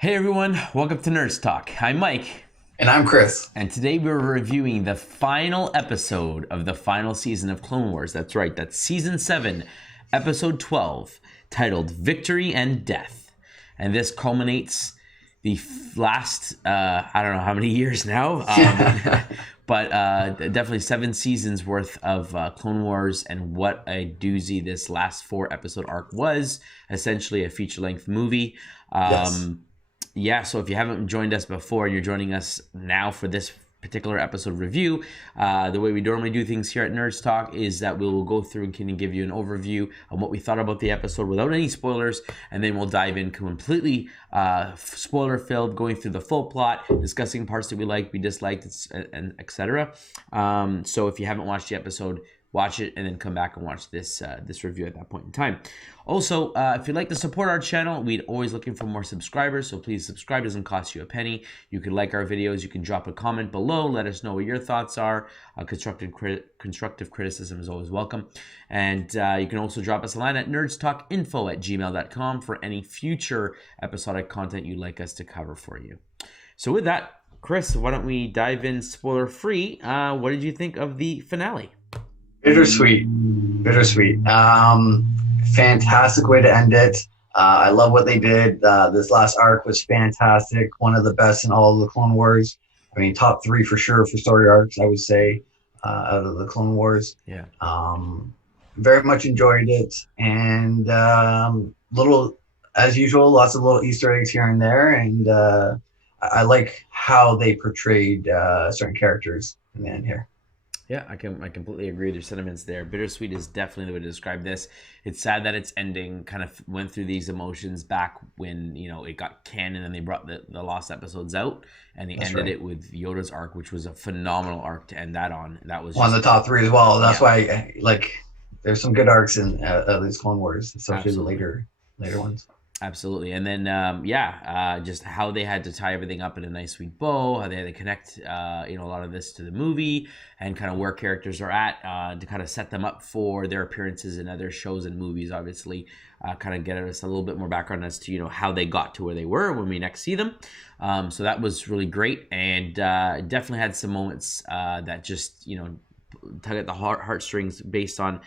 Hey everyone, welcome to Nerds Talk. I'm Mike, And I'm Chris. and today we're reviewing the final episode of the final season of Clone Wars. That's right, that's season 7, episode 12, titled Victory and Death. And this culminates the last, I don't know how many years now, but definitely 7 seasons worth of Clone Wars, and what a doozy this last 4 episode arc was. Essentially a feature length movie. Yes. Yeah, so if you haven't joined us before and you're joining us now for this particular episode review, the way we normally do things here at Nerds Talk is that we will go through and can give you an overview on what we thought about the episode without any spoilers, and then we'll dive in completely spoiler filled, going through the full plot, discussing parts that we liked, we disliked, and etc. So if you haven't watched the episode, watch it and then come back and watch this review at that point in time. Also, if you'd like to support our channel, we're always looking for more subscribers, so please subscribe. It doesn't cost you a penny. You can like our videos. You can drop a comment below. Let us know what your thoughts are. Constructive criticism is always welcome. And you can also drop us a line at nerdstalkinfo@gmail.com for any future episodic content you'd like us to cover for you. So with that, Chris, why don't we dive in spoiler-free? What did you think of the finale? Bittersweet. Bittersweet. Fantastic way to end it. I love what they did. This last arc was fantastic. One of the best in all of the Clone Wars. I mean, top 3 for sure for story arcs, I would say, out of the Clone Wars. Yeah. Very much enjoyed it. And little, as usual, lots of little Easter eggs here and there. And I like how they portrayed certain characters in the end here. Yeah, I completely agree with your sentiments there. Bittersweet is definitely the way to describe this. It's sad that it's ending. Kind of went through these emotions back when it got canon and they brought the lost episodes out, and they ended it with Yoda's arc, which was a phenomenal arc to end that on. That was one of the top 3 as well. That's yeah. why there's some good arcs in these Clone Wars, especially Absolutely. the later ones. Absolutely. And then, just how they had to tie everything up in a nice, sweet bow, how they had to connect, a lot of this to the movie and kind of where characters are at to kind of set them up for their appearances in other shows and movies, obviously, kind of get us a little bit more background as to, how they got to where they were when we next see them. So that was really great, and definitely had some moments that just, tug at the heartstrings based on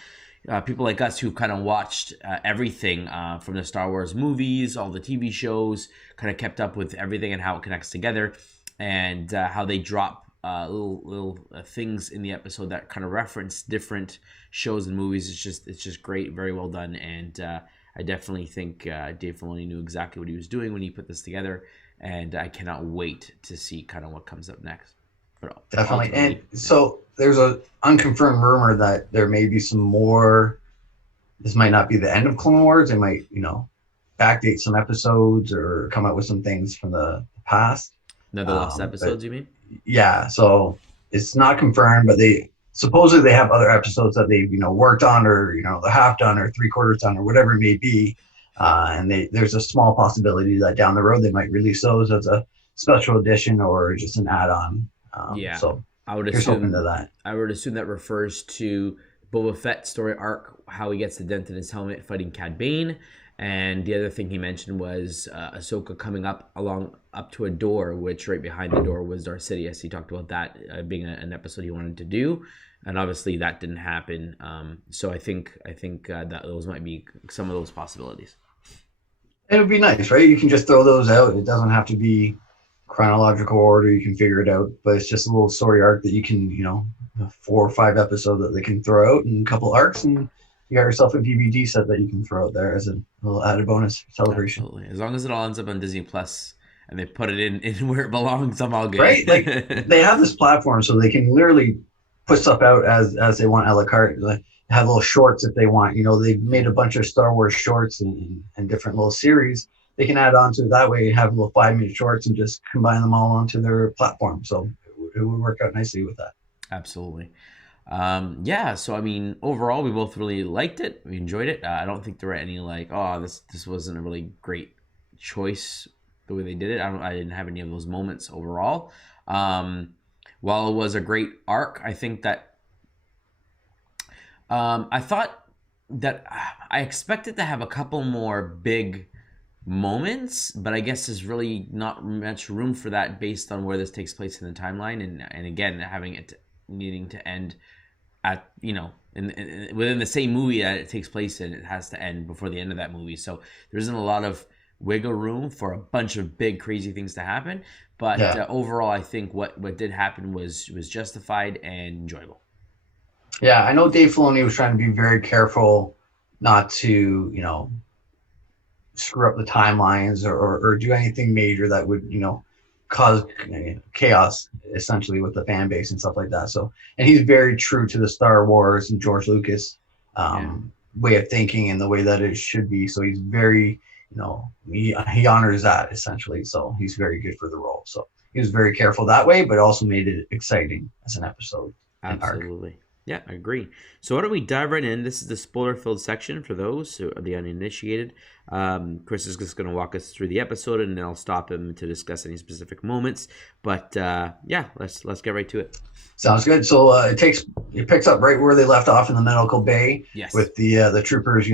people like us who've kind of watched everything from the Star Wars movies, all the TV shows, kind of kept up with everything and how it connects together, and how they drop little things in the episode that kind of reference different shows and movies. It's just great, very well done, and I definitely think Dave Filoni knew exactly what he was doing when he put this together, and I cannot wait to see kind of what comes up next. But Definitely. And so there's a unconfirmed rumor that there may be some more. This might not be the end of Clone Wars. They might, backdate some episodes or come up with some things from the past. another lost episodes, you mean? Yeah, so it's not confirmed, but they supposedly they have other episodes that they've worked on, or they're half done or 3/4 done or whatever it may be. And there's a small possibility that down the road they might release those as a special edition or just an add-on. Yeah, So I would here's hoping assume to that. I would assume that refers to Boba Fett's story arc, how he gets the dent in his helmet fighting Cad Bane, and the other thing he mentioned was Ahsoka coming up to a door, which right behind the door was Darth Sidious. He talked about that being an episode he wanted to do, and obviously that didn't happen. So I think that those might be some of those possibilities. It would be nice, right? You can just throw those out. It doesn't have to be chronological order. You can figure it out, but it's just a little story arc that you can, 4 or 5 episodes that they can throw out and a couple arcs, and you got yourself a DVD set that you can throw out there as a little added bonus celebration. Absolutely, as long as it all ends up on Disney Plus and they put it in where it belongs, I'm all good. Right? Like they have this platform, so they can literally put stuff out as they want a la carte. Like, have little shorts if they want. They've made a bunch of Star Wars shorts and different little series. They can add on to it that way, have little 5-minute shorts and just combine them all onto their platform. So it would work out nicely with that. Absolutely. So I mean, overall, we both really liked it. We enjoyed it. I don't think there were any like, oh, this wasn't a really great choice the way they did it. I didn't have any of those moments overall. While it was a great arc, I think that I thought that I expected to have a couple more big moments, but I guess there's really not much room for that based on where this takes place in the timeline, and again having it needing to end at within the same movie that it takes place in. It has to end before the end of that movie, so there isn't a lot of wiggle room for a bunch of big crazy things to happen. But Yeah. overall, I think what did happen was justified and enjoyable. Yeah, I know Dave Filoni was trying to be very careful not to, screw up the timelines or do anything major that would, cause chaos essentially with the fan base and stuff like that. So, and he's very true to the Star Wars and George Lucas Yeah, way of thinking and the way that it should be. So he's very, he honors that essentially. So he's very good for the role. So he was very careful that way, but also made it exciting as an episode and arc. absolutely. Yeah, I agree. So why don't we dive right in? This is the spoiler-filled section for those who are the uninitiated. Chris is just going to walk us through the episode, and then I'll stop him to discuss any specific moments. But yeah, let's get right to it. Sounds good. So it picks up right where they left off in the medical bay Yes. with the troopers,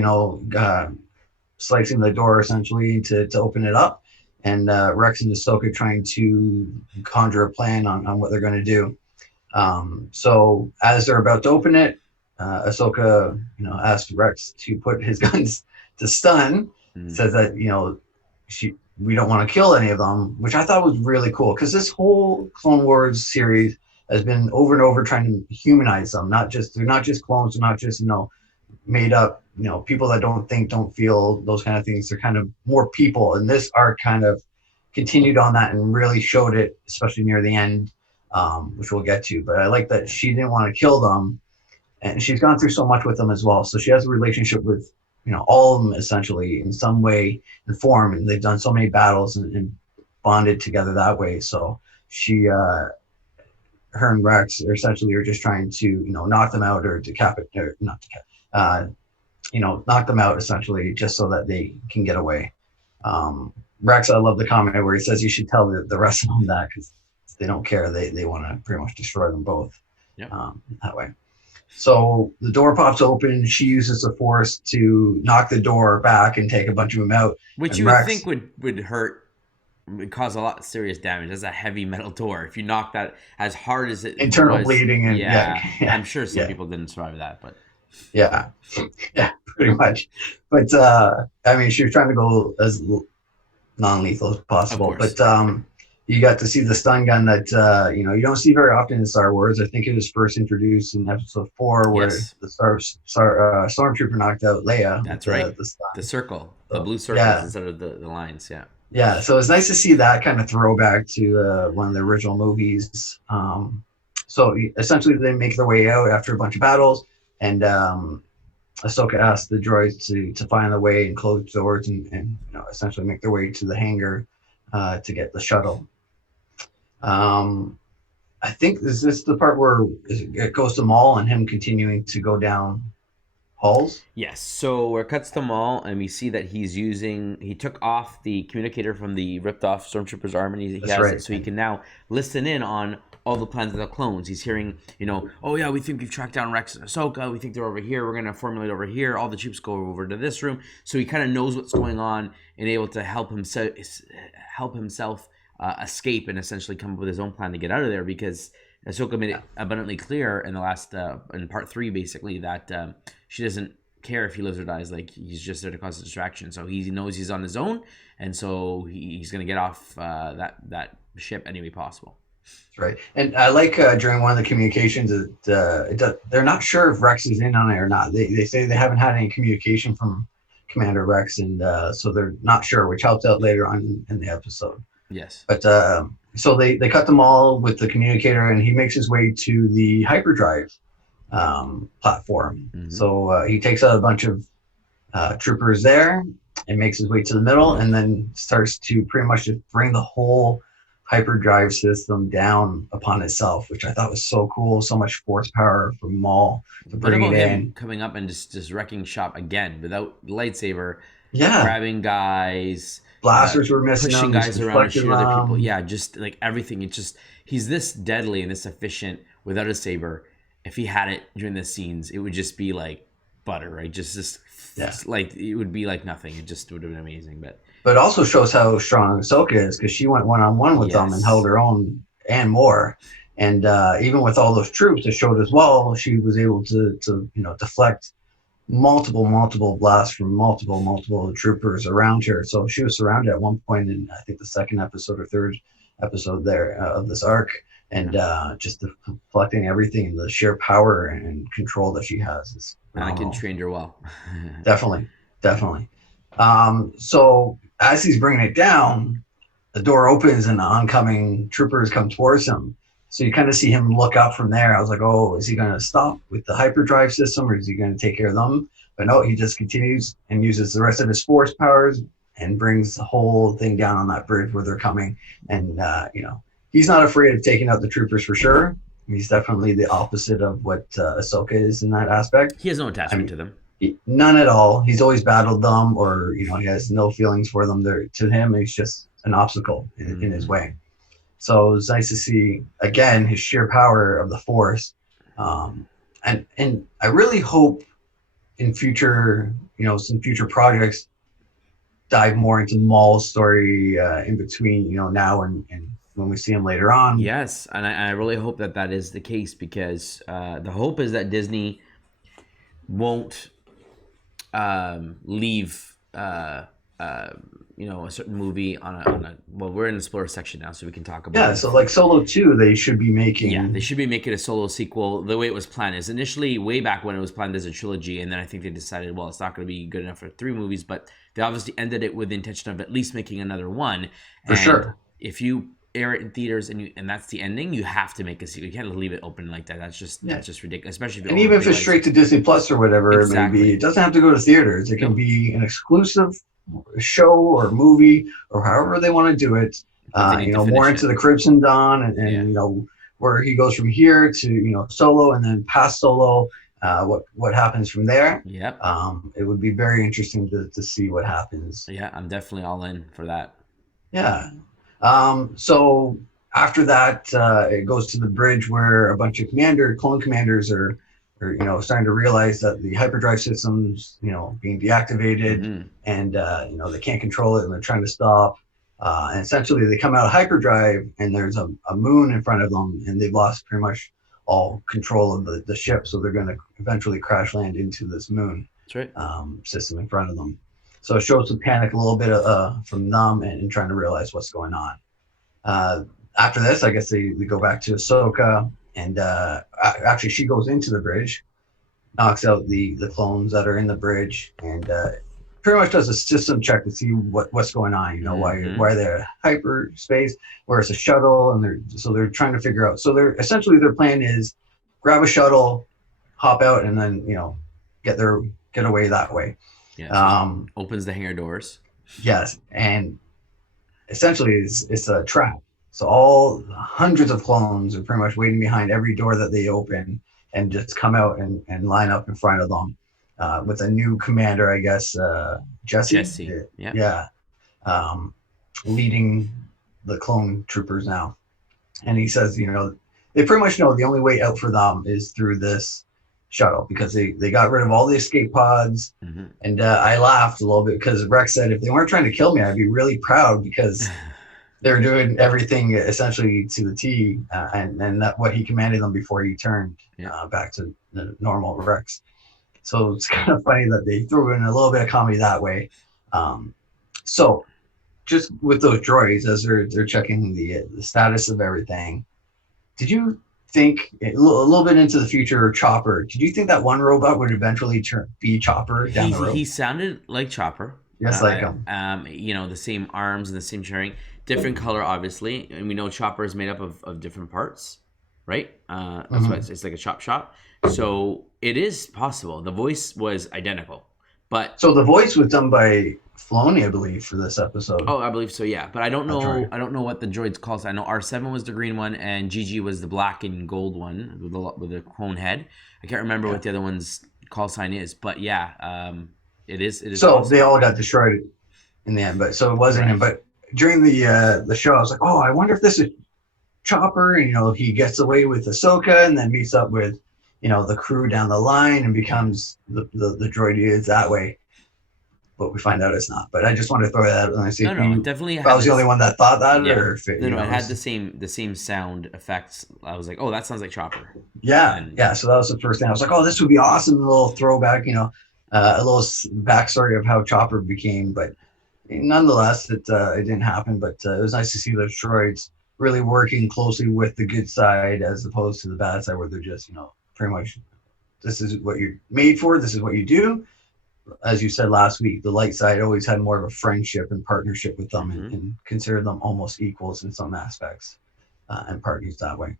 slicing the door essentially to open it up, and Rex and Ahsoka trying to conjure a plan on what they're going to do. So as they're about to open it, Ahsoka, asks Rex to put his guns to stun. Says that we don't want to kill any of them, which I thought was really cool because this whole Clone Wars series has been over and over trying to humanize them. They're not just clones, they're not just made up people that don't think, don't feel, those kind of things. They're kind of more people, and this arc kind of continued on that and really showed it, especially near the end, which we'll get to. But I like that she didn't want to kill them, and she's gone through so much with them as well. So she has a relationship with all of them essentially in some way and form, and they've done so many battles and bonded together that way. So she, her and Rex are essentially just trying to knock them out or decapitate, or not decap, knock them out essentially, just so that they can get away. Rex, I love the comment where he says you should tell the rest of them that, because they don't care. They want to pretty much destroy them both. Yep. That way. So the door pops open. She uses the force to knock the door back and take a bunch of them out. Which you would think would hurt, would cause a lot of serious damage. That's a heavy metal door. If you knock that as hard as it internal was, bleeding and yeah, I'm sure some people didn't survive that, but yeah, pretty much. But I mean, she was trying to go as non-lethal as possible. But you got to see the stun gun that you don't see very often in Star Wars. I think it was first introduced in Episode 4, where the stormtrooper knocked out Leia. That's right. The circle, the blue circles instead of the lines. Yeah. Yeah, so it's nice to see that kind of throwback to one of the original movies. So essentially, they make their way out after a bunch of battles, and Ahsoka asks the droids to find the way and close doors and essentially make their way to the hangar to get the shuttle. I think is this the part where it goes to Maul and him continuing to go down halls? Yes. So where it cuts to Maul, and we see that he took off the communicator from the ripped off Stormtrooper's arm, and he has it, so he can now listen in on all the plans of the clones. He's hearing, oh yeah, we think we've tracked down Rex and Ahsoka. We think they're over here. We're going to formulate over here. All the troops go over to this room. So he kind of knows what's going on and able to help himself escape and essentially come up with his own plan to get out of there, because Ahsoka made it abundantly clear in the last, in part 3, basically, that she doesn't care if he lives or dies. Like, he's just there to cause a distraction. So he knows he's on his own, and so he's going to get off that ship any way possible. Right. And I like during one of the communications that they're not sure if Rex is in on it or not. They say they haven't had any communication from Commander Rex, and so they're not sure, which helps out later on in the episode. Yes. But so they cut them all with the communicator, and he makes his way to the hyperdrive platform. Mm-hmm. So he takes out a bunch of troopers there and makes his way to the middle, and then starts to pretty much just bring the whole hyperdrive system down upon itself, which I thought was so cool. So much force power from Maul to bring it in. Coming up and just wrecking shop again without lightsaber. Yeah. Grabbing guys. Blasters were missing. Pushing guys around and shoot other people. Yeah, just like everything. It's just, he's this deadly and this efficient without a saber. If he had it during the scenes, it would just be like butter, right? Just like, it would be like nothing. It just would have been amazing. But but also shows how strong Ahsoka is because she went one on one with them and held Yes. her own and more. And even with all those troops, it showed as well she was able to deflect multiple blasts from multiple troopers around her. So she was surrounded at one point in I think the second episode or third episode there of this arc, and Yeah. just deflecting everything and the sheer power and control that she has is Anakin phenomenal. trained her well. Definitely, definitely. So as he's bringing it down, the door opens and the oncoming troopers come towards him. So you kind of see him look up from there. I was like, oh, is he going to stop with the hyperdrive system or is he going to take care of them? But no, he just continues and uses the rest of his force powers and brings the whole thing down on that bridge where they're coming. And, he's not afraid of taking out the troopers for sure. He's definitely the opposite of what Ahsoka is in that aspect. He has no I attachment mean, to them. none at all. He's always battled them, or he has no feelings for them. They're to him, he's just an obstacle in his way. So it's nice to see again his sheer power of the Force, and I really hope in future, some future projects dive more into Maul's story in between, now and when we see him later on. Yes, and I really hope that that is the case because the hope is that Disney won't leave a certain movie on a well, we're in the spoiler section now, so we can talk about Yeah, it. so like Solo 2, they should be making. Yeah, they should be making a solo sequel. The way it was planned is initially way back when it was planned as a trilogy, and then I think they decided, well, it's not going to be good enough for 3 movies, but they obviously ended it with the intention of at least making another one. For And sure. if you air it in theaters and that's the ending, you have to make a sequel. You can't leave it open like that. Yeah. That's just ridiculous, especially if you And own a even if big it's straight to license. Disney Plus or whatever it may be, Exactly. it doesn't have to go to theaters. It can No, be an exclusive show or movie or however they want to do it. but they need to More finish into it. the Crimson Dawn and Yeah. where he goes from here to Solo and then past Solo. What happens from there? Yep. It would be very interesting to see what happens. Yeah, I'm definitely all in for that. Yeah. So after that, it goes to the bridge where a bunch of clone commanders are starting to realize that the hyperdrive system's, being deactivated, Mhm. and they can't control it, and they're trying to stop. And essentially, they come out of hyperdrive, and there's a moon in front of them, and they've lost pretty much all control of the ship, so they're going to eventually crash land into this moon That's right. system in front of them. So it shows the panic a little bit from them and trying to realize what's going on. After this, I guess they go back to Ahsoka, and actually she goes into the bridge, knocks out the clones that are in the bridge, and pretty much does a system check to see what's going on. Why they're hyperspace, where it's a shuttle, and they're trying to figure out. So they're essentially their plan is grab a shuttle, hop out, and then get away that way. Yeah. So opens the hangar doors. Yes, and essentially it's a trap. So all hundreds of clones are pretty much waiting behind every door that they open and just come out and line up in front of them with a new commander, I guess, Jesse. Jesse. Yeah. Yeah. Leading the clone troopers now. And he says, they pretty much know the only way out for them is through this shuttle because they got rid of all the escape pods. Mm-hmm. And I laughed a little bit because Rex said, if they weren't trying to kill me, I'd be really proud because they're doing everything essentially to the T, and that what he commanded them before he turned back to the normal Rex. So it's kind of funny that they threw in a little bit of comedy that way. So just with those droids, as they're checking the status of everything, did you think a little bit into the future, Chopper? Did you think that one robot would eventually be Chopper down the road? He sounded like Chopper. Yes, like him. The same arms and the same sharing, different color, obviously, and we know Chopper is made up of different parts, right? That's why it's like a chop. So it is possible. The voice was identical, but so the voice was done by Filoni, I believe, for this episode. Oh, I believe so. Yeah, but I don't know. Right. I don't know what the droid's called. I know R7 was the green one, and GG was the black and gold one with the clone head. I can't remember what the other one's call sign is, but yeah, it is. It is. So possible. They all got destroyed in the end, but so it wasn't him. But during the show, I was like, oh, I wonder if this is Chopper. And, he gets away with Ahsoka, and then meets up with the crew down the line and becomes the droid he is that way. but we find out it's not. But I just wanted to throw that out and I see No, if no, it you, definitely if I had was the only this. one that thought that, Yeah. or if it, No, you no, it know, had it's, the same sound effects. I was like, oh, that sounds like Chopper. yeah, And yeah. So that was the first thing. I was like, oh, this would be awesome. A little throwback, a little backstory of how Chopper became. But nonetheless, it didn't happen. But it was nice to see the droids really working closely with the good side as opposed to the bad side, where they're just, pretty much, this is what you're made for. This is what you do. As you said last week, the light side always had more of a friendship and partnership with them, mhm. and considered them almost equals in some aspects, and partners that way.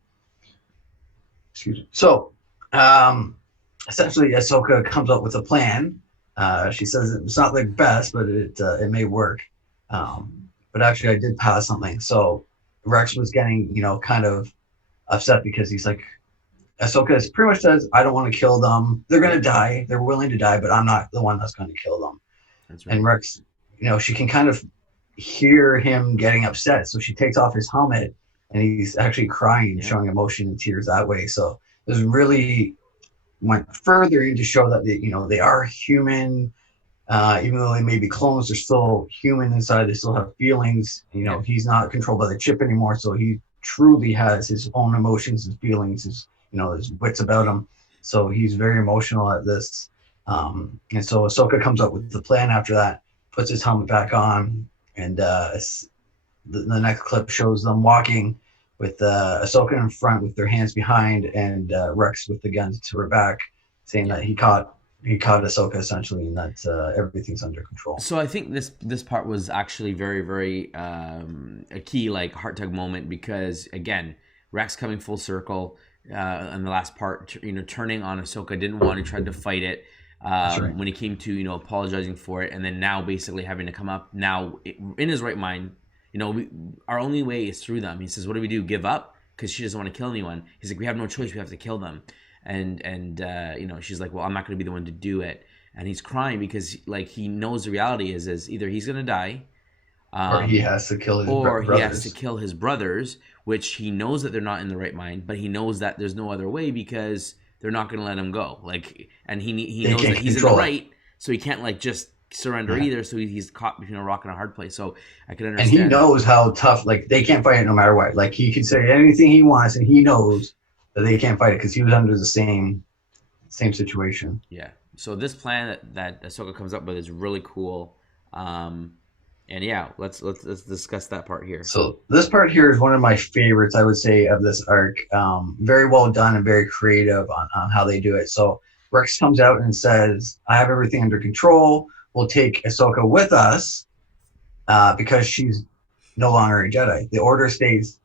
Excuse me. So, um, essentially, Ahsoka comes up with a plan. She says it's not the best, but it may work. But actually, I did pass something. So Rex was getting, kind of upset because he's like, Ahsoka pretty much says, I don't want to kill them. They're going to die. They're willing to die, but I'm not the one that's going to kill them. That's And right. Rex, she can kind of hear him getting upset. So she takes off his helmet and he's actually crying, Yeah. showing emotion and tears that way. So it was really went further in to show that they are human. Even though they may be clones, they're still human inside. They still have feelings. Yeah. He's not controlled by the chip anymore. So he truly has his own emotions, his feelings, his wits about him. So he's very emotional at this. And so Ahsoka comes up with the plan after that, puts his helmet back on, and the next clip shows them walking with Ahsoka in front with their hands behind, and Rex with the guns to her back, saying Yeah. that he caught Ahsoka essentially, and that everything's under control. So I think this part was actually very, very a key like heart tug moment, because again, Rex coming full circle in the last part, turning on Ahsoka, didn't want to, tried to fight it. Right. When he came to apologizing for it, and then now basically having to come up now in his right mind. Our only way is through them. He says, "What do we do? Give up?" Because she doesn't want to kill anyone. He's like, "We have no choice. We have to kill them." And she's like, "Well, I'm not going to be the one to do it." And he's crying because like he knows the reality is either he's going to die, Or he has to kill his or he has to brothers. kill his brothers, which he knows that they're not in the right mind, but he knows that there's no other way because they're not going to let him go. Like, and he They knows can't that he's in the control it. right, so he can't like just surrender Yeah. either. So he's caught between a rock and a hard place. So I can And he understand. knows how tough. Like they can't fight it no matter what. Like he can say anything he wants, and he knows that they can't fight it because he was under the same situation. Yeah. So this plan that Ahsoka comes up with is really cool. And yeah, let's discuss that part here. So this part here is one of my favorites, I would say, of this arc. Very well done and very creative on how they do it. So Rex comes out and says, "I have everything under control. We'll take Ahsoka with us because she's no longer a Jedi. The order states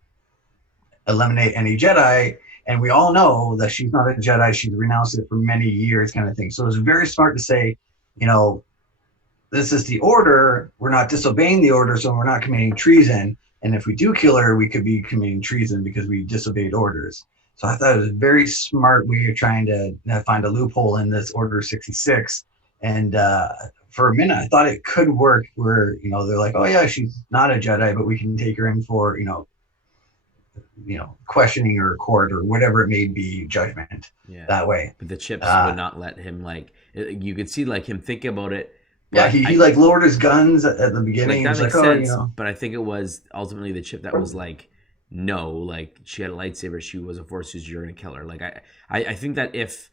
eliminate any Jedi." And we all know that she's not a Jedi. She's renounced it for many years, kind of thing. So it's very smart to say, this is the order. We're not disobeying the order, so we're not committing treason. And if we do kill her, we could be committing treason because we disobeyed orders. So I thought it was a very smart way of trying to find a loophole in this Order 66. And for a minute, I thought it could work where, they're like, oh, yeah, she's not a Jedi, but we can take her in for, questioning or court or whatever it may be, judgment that way. But the chips would not let him, like, you could see like him thinking about it. Yeah, he like lowered his guns at the beginning. Like that makes like, sense, but I think it was ultimately the chip that was like, no, like she had a lightsaber, she was a force user, you're gonna kill her. Like I think that if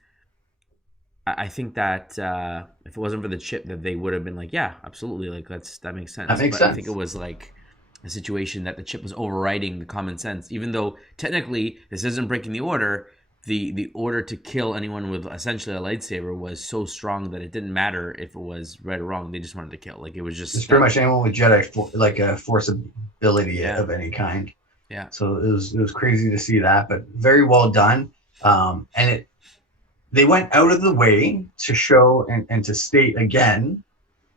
if it wasn't for the chip, that they would have been like, yeah, absolutely, like that makes sense. That makes but sense. I think it was like a situation that the chip was overriding the common sense, even though technically this isn't breaking the order. The order to kill anyone with essentially a lightsaber was so strong that it didn't matter if it was right or wrong. They just wanted to kill. Like it was just It's pretty much anyone with Jedi like a force ability of any kind. Yeah. So it was crazy to see that, but very well done. And they went out of the way to show and to state again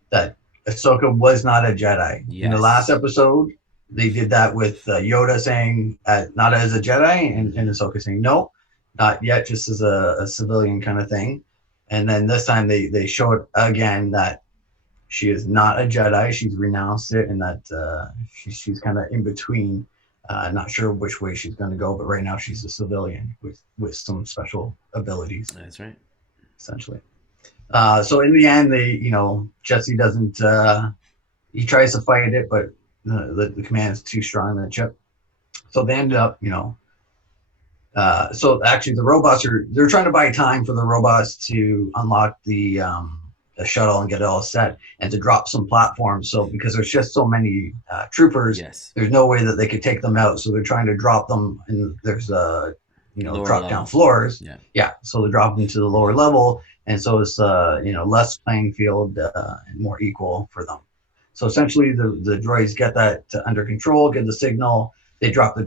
that Ahsoka was not a Jedi. Yes. In the last episode, they did that with Yoda saying not as a Jedi, and Ahsoka saying no, not yet, just as a civilian kind of thing. And then this time they show it again that she is not a Jedi. She's renounced it, and that she's kind of in between. Not sure which way she's going to go, but right now she's a civilian with some special abilities. That's right. Essentially. So in the end, Jesse doesn't. He tries to fight it, but the command is too strong in the chip. So they end up, so actually, the robots they're trying to buy time for the robots to unlock the shuttle and get it all set and to drop some platforms. So because there's just so many troopers, Yes. there's no way that they could take them out. So they're trying to drop them, and there's Lower drop down level. floors. Yeah. Yeah, so they drop them to the lower level, and so it's less playing field and more equal for them. So essentially, the droids get that under control, get the signal, they drop the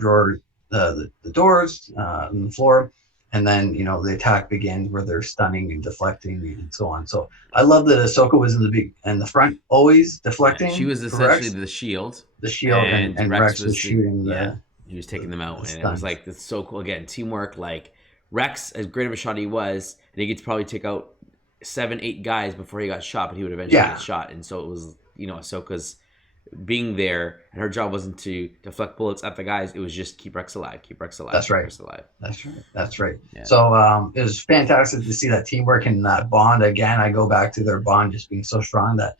doors on the floor, and then the attack begins where they're stunning and deflecting and so on. So I love that Ahsoka was in the front, always Yeah. She deflecting was for essentially Rex, the shield, the shield, and and Rex Rex was was the shooting yeah. the He was taking the, them the out, and it was stuns. like that's so cool. Again, teamwork. Like Rex, as great of a shot he was, and he gets probably take out 7, 8 guys before he got shot, but he would eventually get Yeah, shot. And so it was, Ahsoka's being there, and her job wasn't to deflect bullets at the guys. It was just keep Rex alive, keep Rex alive, that's keep right. Rex alive. That's right. That's right. Yeah. So it was fantastic to see that teamwork and that bond again. I go back to their bond just being so strong that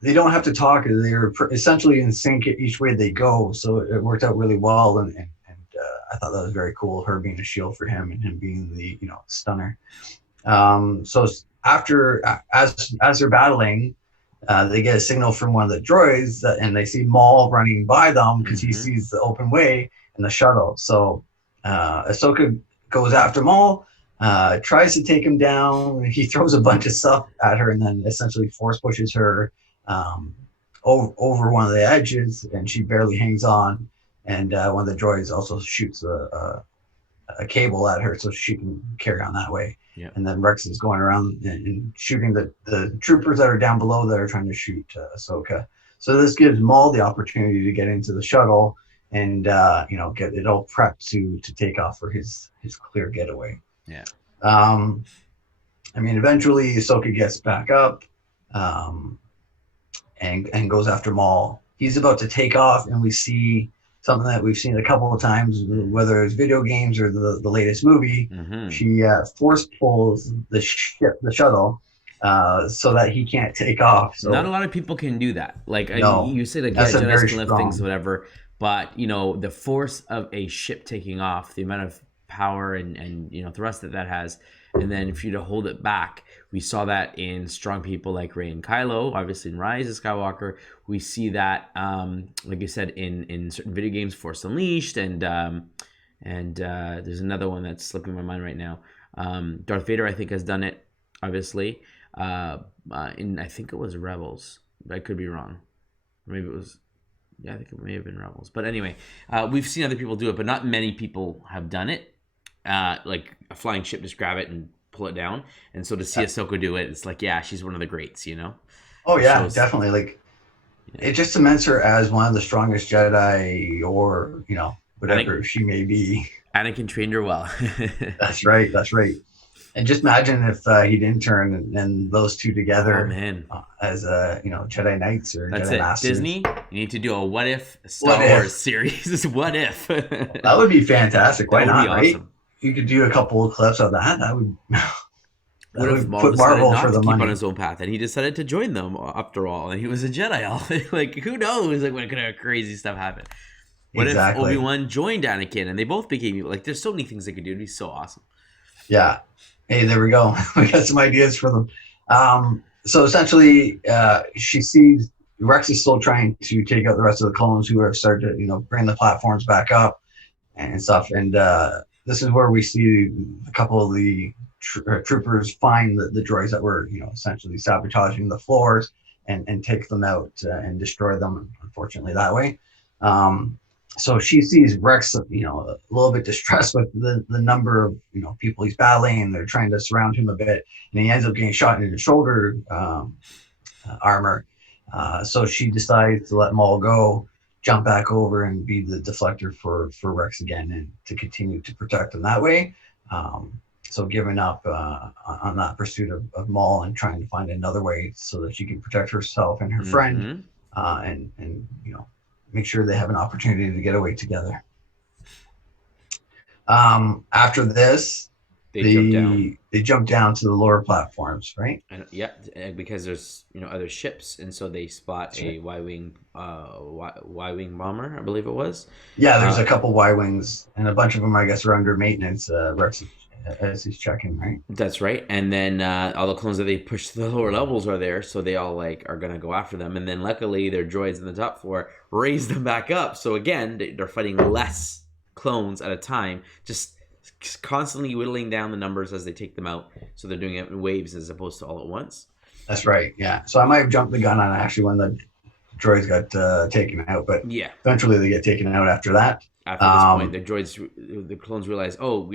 they don't have to talk. They're essentially in sync each way they go. So it worked out really well, and I thought that was very cool. Her being a shield for him and him being the stunner. So after as they're battling, they get a signal from one of the droids and they see Maul running by them because he sees the open way in the shuttle. So Ahsoka goes after Maul, tries to take him down. He throws a bunch of stuff at her and then essentially force pushes her um, over one of the edges, and she barely hangs on. And one of the droids also shoots a cable at her so she can carry on that way. Yeah. And then Rex is going around and shooting the troopers that are down below that are trying to shoot Ahsoka. So this gives Maul the opportunity to get into the shuttle and get it all prepped to take off for his clear getaway. Yeah. Eventually Ahsoka gets back up and goes after Maul. He's about to take off, and we see something that we've seen a couple of times, whether it's video games or the latest movie. She force pulls the shuttle, so that he can't take off. So not a lot of people can do that. Like no, you say, like that's a Jedi's very can lift things, strong. whatever. But the force of a ship taking off, the amount of power and thrust that has, and then for you to hold it back, we saw that in strong people like Rey and Kylo. Obviously, in Rise of Skywalker, we see that, like you said, in certain video games, Force Unleashed, and there's another one that's slipping my mind right now. Darth Vader, I think, has done it. Obviously, in I think it was Rebels. I could be wrong. Maybe it was. Yeah, I think it may have been Rebels. But anyway, we've seen other people do it, but not many people have done it. Like a flying ship, just grab it and pull it down. And so to see Ahsoka do it, it's like, yeah, she's one of the greats, Oh It yeah, shows, definitely. Like it just cements her as one of the strongest Jedi, or whatever she may be. Anakin trained her well. That's right. That's right. And just imagine if he didn't turn and those two Oh together man, as Jedi Knights or that's Jedi it. Masters. Disney, you need to do a what if What Star if? Wars series. What if? That would be fantastic. Why That would not? be Right? awesome. You could do a couple of clips of that. That would What if Maul put decided Marvel not for to the keep on money. his own path and he decided to join them after all, and he was a Jedi? Like, who knows? Like, what kind of crazy stuff happened? What if Exactly. Obi-Wan joined Anakin and they both became evil? Like, there's so many things they could do. It'd be so awesome. Yeah. Hey, there we go. We got some ideas for them. So essentially, she sees Rex is still trying to take out the rest of the clones who have started to, bring the platforms back up and stuff. And this is where we see a couple of the troopers find the droids that were, essentially sabotaging the floors and take them out and destroy them. Unfortunately, that way. So she sees Rex, a little bit distressed with the number of, people he's battling, and they're trying to surround him a bit, and he ends up getting shot in the shoulder armor. So she decides to let Maul go, jump back over, and be the deflector for Rex again, and to continue to protect him that way. So giving up on that pursuit of Maul and trying to find another way so that she can protect herself and her friend, and make sure they have an opportunity to get away together. After this, They jump down. They jump down to the lower platforms, right? And yeah, because there's other ships, and so they spot That's a right. Y wing bomber, I believe it was. Yeah, there's Uh, a couple Y wings, and a bunch of them, I guess, are under maintenance. Rex as he's checking, right? that's right. And then all the clones that they push to the lower levels are there, so they all like are gonna go after them. And then luckily, their droids in the top floor raise them back up. So again, they're fighting less clones at a time, just constantly whittling down the numbers as they take them out. So they're doing it in waves as opposed to all at once. That's right. Yeah. So I might have jumped the gun on actually when the droids got taken out, but Yeah. eventually they get taken out after that. After this point, Um, the clones realize, oh,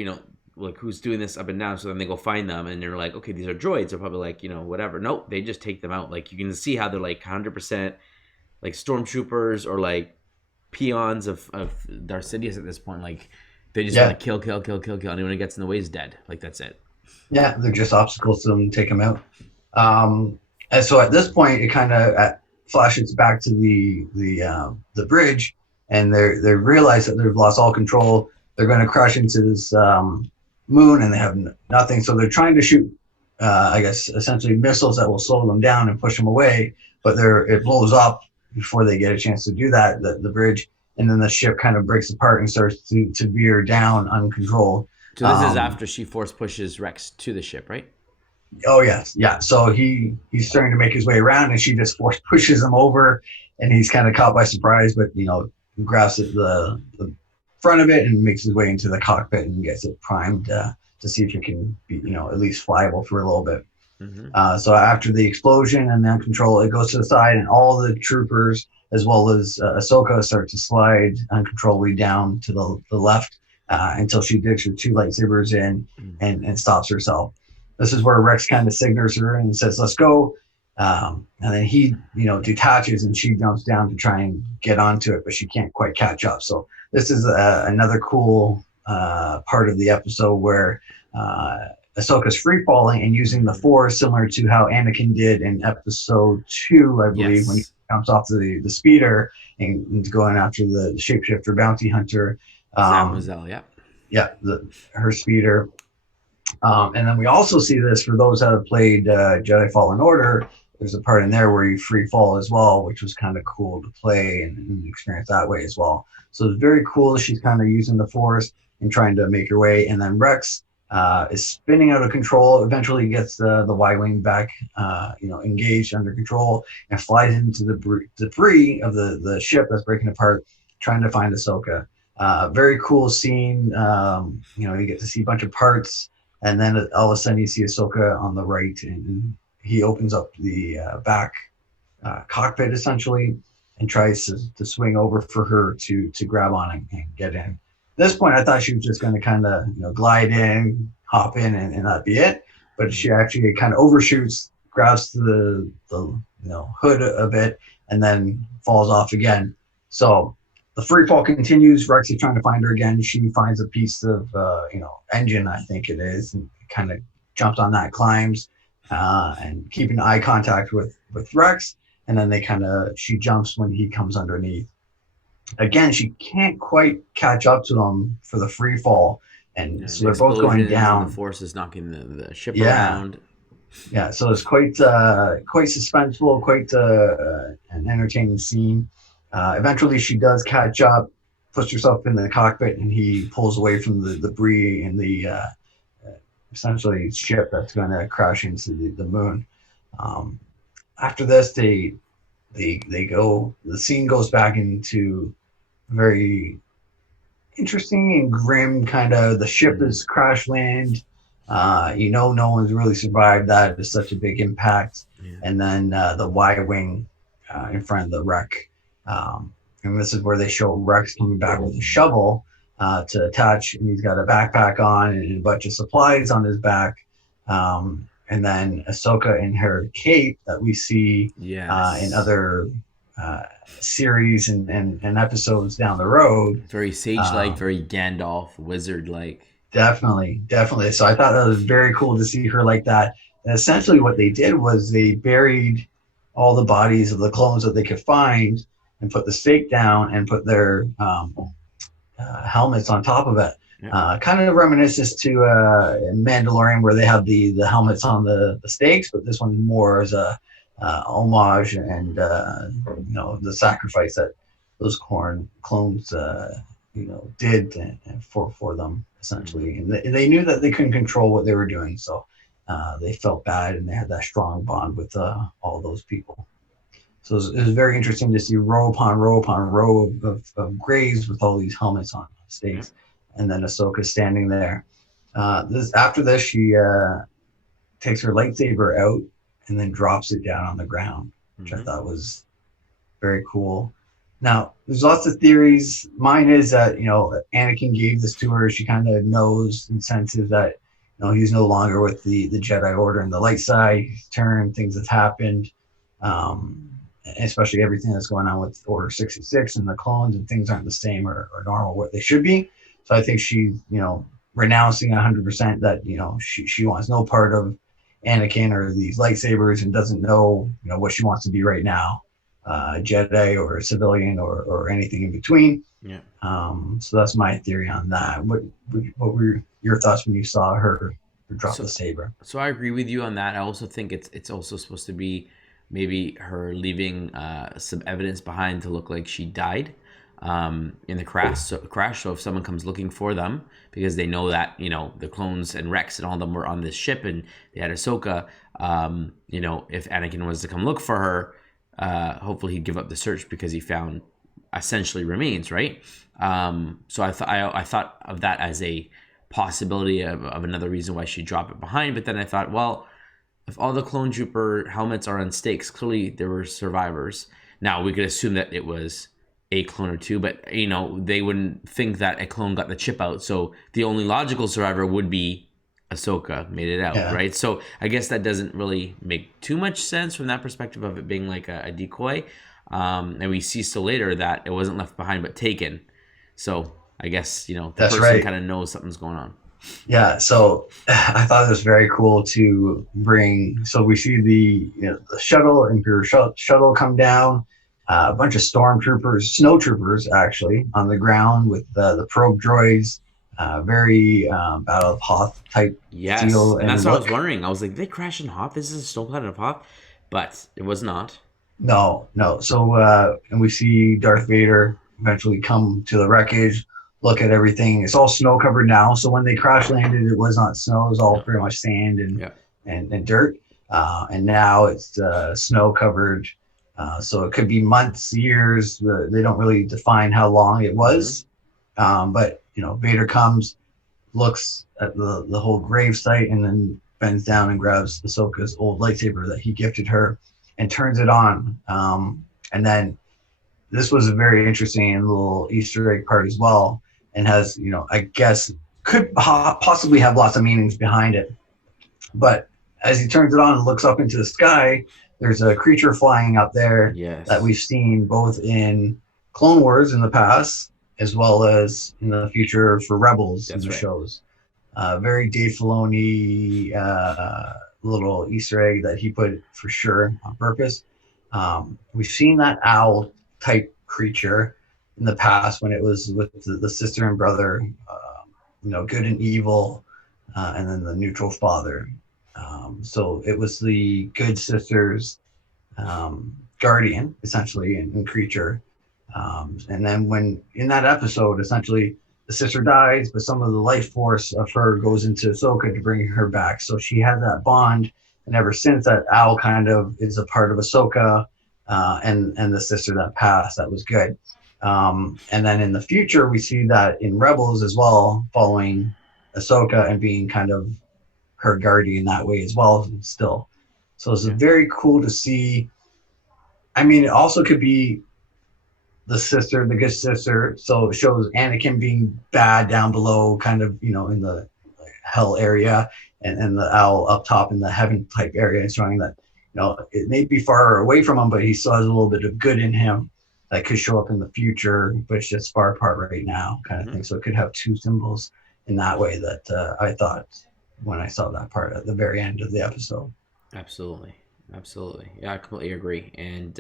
like who's doing this up and down. So then they go find them, and they're like, okay, these are droids. They're probably like, whatever. Nope, they just take them out. Like you can see how they're like 100% like stormtroopers or like peons of Darth Sidious at this point. Like they just yeah, want to kill, kill, kill, kill, kill. Anyone who gets in the way is dead. Like that's it. yeah, they're just obstacles to them. Take them out. And so at this point, it kind of flashes back to the bridge, and they realize that they've lost all control. They're going to crash into this moon, and they have nothing. So they're trying to shoot, I guess, essentially missiles that will slow them down and push them away. But it blows up before they get a chance to do that. The bridge, and then the ship kind of breaks apart and starts to veer down uncontrolled. So this is after she force pushes Rex to the ship, right? Oh yes, yeah. So he's starting to make his way around, and she just force pushes him over, and he's kind of caught by surprise, but grabs the front of it and makes his way into the cockpit and gets it primed to see if it can be at least flyable for a little bit. Mm-hmm. So after the explosion and then control, it goes to the side, and all the troopers as well as Ahsoka start to slide uncontrollably down to the left until she digs her two lightsabers in and stops herself. This is where Rex kind of signals her and says, "Let's go." And then he, detaches and she jumps down to try and get onto it, but she can't quite catch up. So this is another cool part of the episode where Ahsoka's free falling and using the Force, similar to how Anakin did in Episode 2, I believe, Yes. when he jumps off the speeder and going after the shapeshifter bounty hunter. Mademoiselle, yeah. Yeah, her speeder. And then we also see this for those that have played Jedi Fallen Order. There's a part in there where you free fall as well, which was kind of cool to play and experience that way as well. So it's very cool. She's kind of using the Force and trying to make her way. And then Rex is spinning out of control. Eventually gets the Y-wing back, engaged under control, and flies into the debris of the ship that's breaking apart, trying to find Ahsoka. Very cool scene. You get to see a bunch of parts. And then all of a sudden you see Ahsoka on the right, and he opens up the back cockpit essentially and tries to swing over for her to grab on and get in. At this point, I thought she was just going to kind of glide in, hop in, and that'd be it. But she actually kind of overshoots, grabs the hood a bit, and then falls off again. So the free fall continues. Rex is trying to find her again. She finds a piece of, engine, I think it is, and kind of jumps on that, climbs, and keeping eye contact with Rex. And then she jumps when he comes underneath. Again, she can't quite catch up to him for the free fall. And so they're both going down. The Force is knocking the ship Yeah. around. Yeah, so it's quite suspenseful, quite an entertaining scene. Eventually, she does catch up, puts herself in the cockpit, and he pulls away from the debris in the essentially ship that's going to crash into the moon. After this, they go. The scene goes back into very interesting and grim kind of. The ship is crash land. No one's really survived that. It's such a big impact. Yeah. And then the Y-wing in front of the wreck. And this is where they show Rex coming back with a shovel to attach, and he's got a backpack on and a bunch of supplies on his back. And then Ahsoka in her cape that we see in other series and episodes down the road. Very sage-like, very Gandalf, wizard-like. Definitely. So I thought that was very cool to see her like that. And essentially what they did was they buried all the bodies of the clones that they could find and put the stake down and put their helmets on top of it. Yeah. Kind of reminiscence to Mandalorian, where they have the helmets on the stakes, but this one's more as a homage and the sacrifice that those corn clones did for them Mm-hmm. essentially, and they knew that they couldn't control what they were doing, so they felt bad, and they had that strong bond with all those people. So it was very interesting to see row upon row upon row of graves with all these helmets on Yeah. stakes, and then Ahsoka standing there. This After this, she takes her lightsaber out and then drops it down on the ground, which I Mm-hmm. thought was very cool. Now, there's lots of theories. Mine is that Anakin gave this to her. She kind of knows and senses that he's no longer with the Jedi Order and the light side. He's turned. Things have happened, um, especially everything that's going on with Order 66 and the clones, and things aren't the same or normal what they should be. So I think she's renouncing 100% that she wants no part of Anakin or these lightsabers, and doesn't know what she wants to be right now, Jedi or a civilian or anything in between. Yeah. So that's my theory on that. What were your thoughts when you saw her drop the So, saber? so I agree with you on that. I also think it's also supposed to be maybe her leaving some evidence behind to look like she died in the crash. So if someone comes looking for them because they know that the clones and Rex and all of them were on this ship and they had Ahsoka, if Anakin was to come look for her, hopefully he'd give up the search because he found essentially remains, right? So I thought of that as a possibility of another reason why she dropped it behind. But then I thought, well, if all the clone trooper helmets are on stakes, clearly there were survivors. Now we could assume that it was a clone or two, but they wouldn't think that a clone got the chip out. So the only logical survivor would be Ahsoka made it out, Yeah, right? So I guess that doesn't really make too much sense from that perspective of it being like a decoy. And we see still later that it wasn't left behind but taken. So I guess the that's person right. kind of knows something's going on. Yeah, so I thought it was very cool to bring. So we see the shuttle, Imperial shuttle, come down. A bunch of stormtroopers, snow troopers, actually, on the ground with the probe droids. Very Battle of Hoth type Yes, feel and that's and what I was look. wondering. I was like, did they crash in Hoth? This is a snow planet of Hoth, but it was not. No, no. So and we see Darth Vader eventually come to the wreckage, look at everything. It's all snow covered now. So when they crash landed, it was not snow. It was all No. pretty much sand Yeah. and dirt. And now it's snow covered. So it could be months, years. They don't really define how long it Mm-hmm. was. But Vader comes, looks at the whole grave site, and then bends down and grabs Ahsoka's old lightsaber that he gifted her and turns it on. And then this was a very interesting little Easter egg part as well, and has, I guess, could possibly have lots of meanings behind it. But as he turns it on and looks up into the sky, there's a creature flying up there that Yes, we've seen both in Clone Wars in the past, as well as in the future for Rebels in that's the right. shows. Very Dave Filoni little Easter egg that he put for sure on purpose. We've seen that owl type creature in the past when it was with the sister and brother, good and evil, and then the neutral father. So it was the good sister's guardian, essentially, and creature. And then when in that episode, essentially, the sister dies, but some of the life force of her goes into Ahsoka to bring her back. So she had that bond, and ever since that owl kind of is a part of Ahsoka, and the sister that passed. That was good. And then in the future, we see that in Rebels as well, following Ahsoka and being kind of her guardian that way as well. Still, so it's Yeah. very cool to see. I mean, it also could be the sister, the good sister. So it shows Anakin being bad down below, kind of, in the hell area, and the owl up top in the heaven type area, and showing that, it may be far away from him, but he still has a little bit of good in him that could show up in the future, but it's just far apart right now, kind of Mm-hmm. thing. So it could have two symbols in that way that I thought when I saw that part at the very end of the episode. Absolutely, absolutely. Yeah, I completely agree. And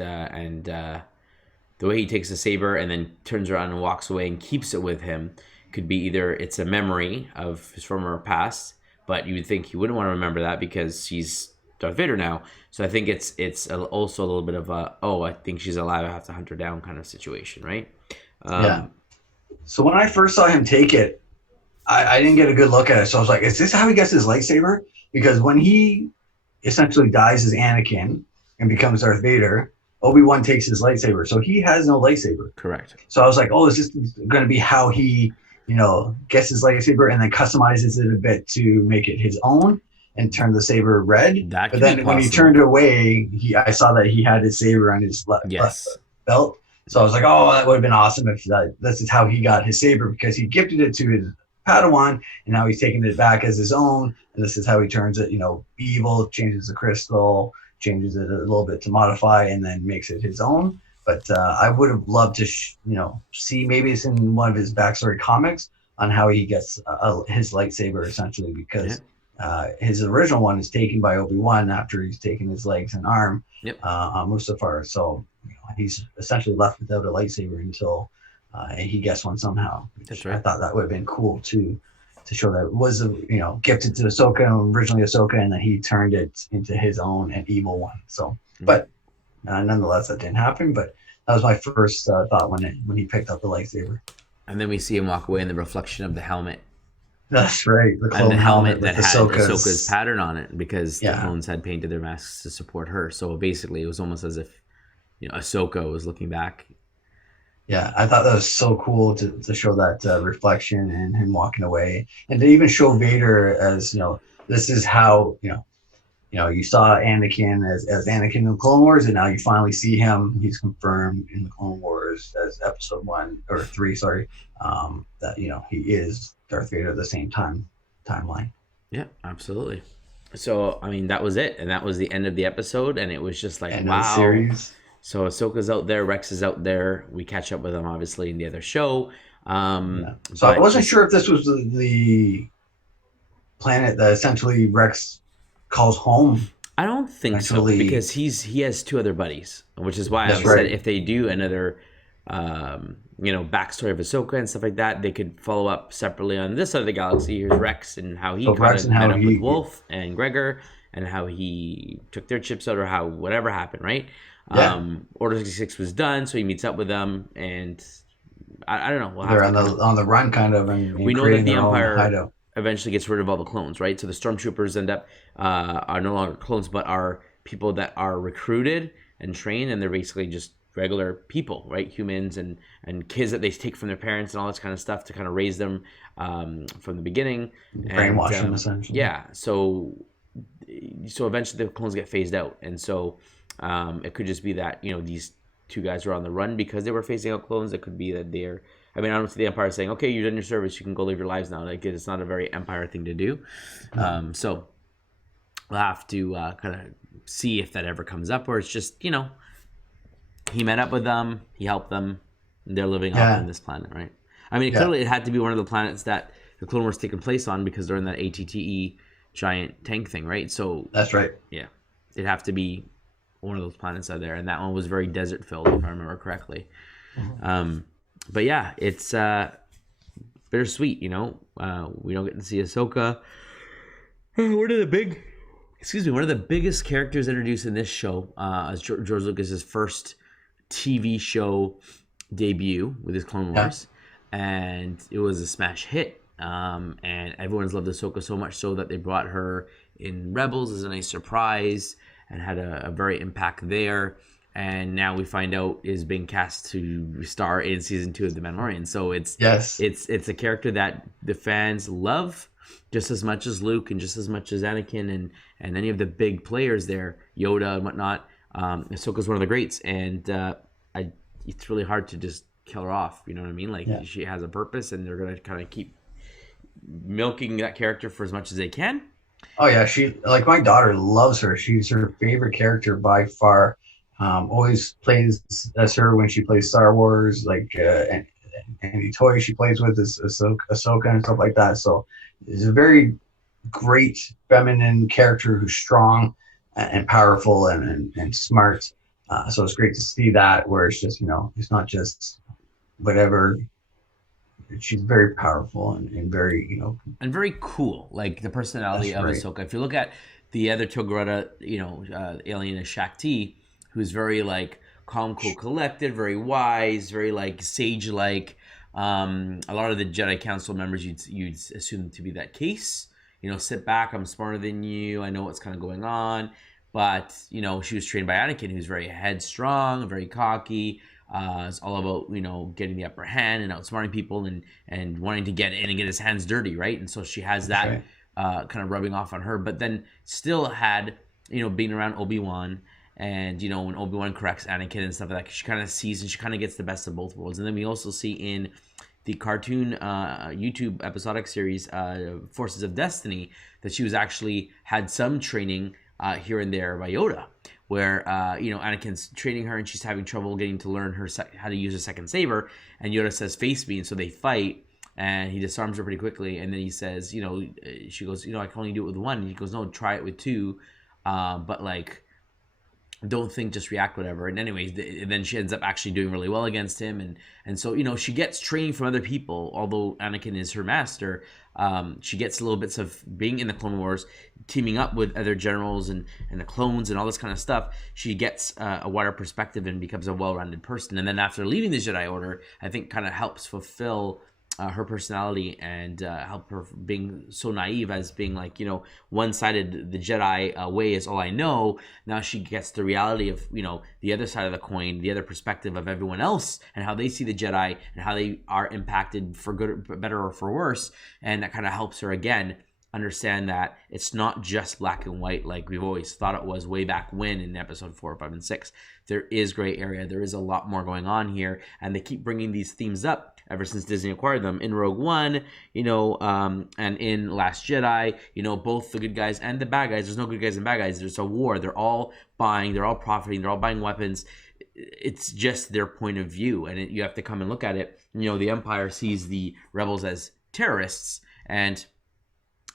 the way he takes the saber and then turns around and walks away and keeps it with him could be either it's a memory of his former past, but you would think he wouldn't want to remember that because she's Darth Vader now. So I think also a little bit of a, oh, I think she's alive, I have to hunt her down kind of situation, right? Yeah. Um, So when I first saw him take it, I didn't get a good look at it. So I was like, is this how he gets his lightsaber? Because when he essentially dies as Anakin and becomes Darth Vader, Obi-Wan takes his lightsaber. So he has no lightsaber. Correct. So I was like, oh, is this going to be how he, gets his lightsaber and then customizes it a bit to make it his own and turn the saber red? That But could be then when he possible. turned away, I saw that he had his saber on his left Yes. belt. So I was like, oh, that would have been awesome if this is how he got his saber, because he gifted it to his Padawan, and now he's taking it back as his own, and this is how he turns it, evil, changes the crystal, changes it a little bit to modify, and then makes it his own. But I would have loved to, see, maybe it's in one of his backstory comics on how he gets his lightsaber, essentially, because his original one is taken by Obi-Wan after he's taken his legs and arm on Mustafar. So he's essentially left without a lightsaber until he gets one somehow. That's right. I thought that would have been cool too, to show that it was gifted to Ahsoka, originally Ahsoka, and then he turned it into his own and evil one. So, but nonetheless, that didn't happen. But that was my first thought when he picked up the lightsaber. And then we see him walk away in the reflection of the helmet. That's right, the clone and the helmet that with had Ahsoka's Ahsoka's pattern on it, because the clones had painted their masks to support her. So basically, it was almost as if Ahsoka was looking back. Yeah, I thought that was so cool to show that reflection and him walking away, and to even show Vader as this is how you saw Anakin as Anakin in the Clone Wars, and now you finally see him. He's confirmed in the Clone Wars as Episode 1 or 3, sorry, that he is Darth Vader at the same timeline. Yeah, absolutely. So I mean, that was it, and that was the end of the episode, and it was just like, wow. Series. So Ahsoka's out there, Rex is out there. We catch up with them obviously in the other show. So I wasn't sure if this was the planet that essentially Rex calls home. I don't think so, because he has two other buddies, which is why I said if they do another backstory of Ahsoka and stuff like that, they could follow up separately on this side of the galaxy. Here's Rex and how he kind of met up with Wolf and Gregor, and how he took their chips out, or how whatever happened, right? Yeah. Order 66 was done, so he meets up with them, and I don't know. We'll They're on the run, kind of, and we know that the Empire eventually gets rid of all the clones, right? So the stormtroopers end up are no longer clones, but are people that are recruited and trained, and they're basically just regular people, right? Humans and kids that they take from their parents and all this kind of stuff to kind of raise them from the beginning. Brainwash them, essentially. Yeah. So eventually the clones get phased out, and so it could just be that these two guys were on the run because they were phasing out clones. It could be that they're. I mean, I don't see the Empire saying, "Okay, you've done your service. You can go live your lives now." Like, it's not a very Empire thing to do. So we'll have to kind of see if that ever comes up, or it's just he met up with them, he helped them, and they're living off on this planet, right? I mean, clearly it had to be one of the planets that the Clone Wars taking place on, because they're in that ATTE giant tank thing, right? So that's right. Yeah, it'd have to be one of those planets out there, and that one was very desert filled, if I remember correctly. But yeah, it's bittersweet, we don't get to see Ahsoka. One of the biggest characters introduced in this show, as George Lucas's first TV show debut with his Clone Wars, and it was a smash hit. And everyone's loved Ahsoka so much so that they brought her in Rebels as a nice surprise, and had a very impact there. And now we find out is being cast to star in season 2 of The Mandalorian. So it's a character that the fans love just as much as Luke, and just as much as Anakin, and any of the big players there, Yoda and whatnot. Ahsoka's one of the greats, and it's really hard to just kill her off. You know what I mean? Like, she has a purpose, and they're gonna kind of keep milking that character for as much as they can. Oh yeah, she, like, my daughter loves her. She's her favorite character by far. Always plays as her when she plays Star Wars, like any toy she plays with is Ahsoka and stuff like that. So it's a very great feminine character who's strong and powerful and smart. So it's great to see that, where it's just it's not just whatever she's very powerful and very, and very cool. Like the personality that's of right. Ahsoka. If you look at the other Togruta, alien is Shakti, who's very like calm, cool, collected, very wise, very like sage like. A lot of the Jedi Council members you'd assume to be that case. Sit back. I'm smarter than you. I know what's kind of going on. But she was trained by Anakin, who's very headstrong, very cocky. It's all about getting the upper hand and outsmarting people and wanting to get in and get his hands dirty, right? And so she has That's that right. kind of rubbing off on her, but then still had being around Obi-Wan. And when Obi-Wan corrects Anakin and stuff like that, she kind of sees and she kind of gets the best of both worlds. And then we also see in the cartoon YouTube episodic series Forces of Destiny that she was actually had some training here and there by Yoda, where Anakin's training her and she's having trouble getting to learn how to use a second saber, and Yoda says face me, and so they fight and he disarms her pretty quickly, and then he says, she goes, I can only do it with one, and he goes, no, try it with two, but like don't think, just react, whatever. And anyways, then she ends up actually doing really well against him, and so she gets training from other people. Although Anakin is her master, she gets little bits of being in the Clone Wars, teaming up with other generals and the clones and all this kind of stuff. She gets a wider perspective and becomes a well-rounded person. And then after leaving the Jedi Order, I think kind of helps fulfill her personality and help her being so naive as being like, one-sided. The Jedi way is all I know. Now she gets the reality of, the other side of the coin, the other perspective of everyone else and how they see the Jedi and how they are impacted for good, or better, or for worse. And that kind of helps her again understand that it's not just black and white like we've always thought it was way back when in episode 4, 5, and 6. There is gray area. There is a lot more going on here, and they keep bringing these themes up ever since Disney acquired them. In Rogue One, and in Last Jedi, both the good guys and the bad guys. There's no good guys and bad guys. There's a war. They're all buying. They're all profiting. They're all buying weapons. It's just their point of view, and you have to come and look at it. The Empire sees the rebels as terrorists, and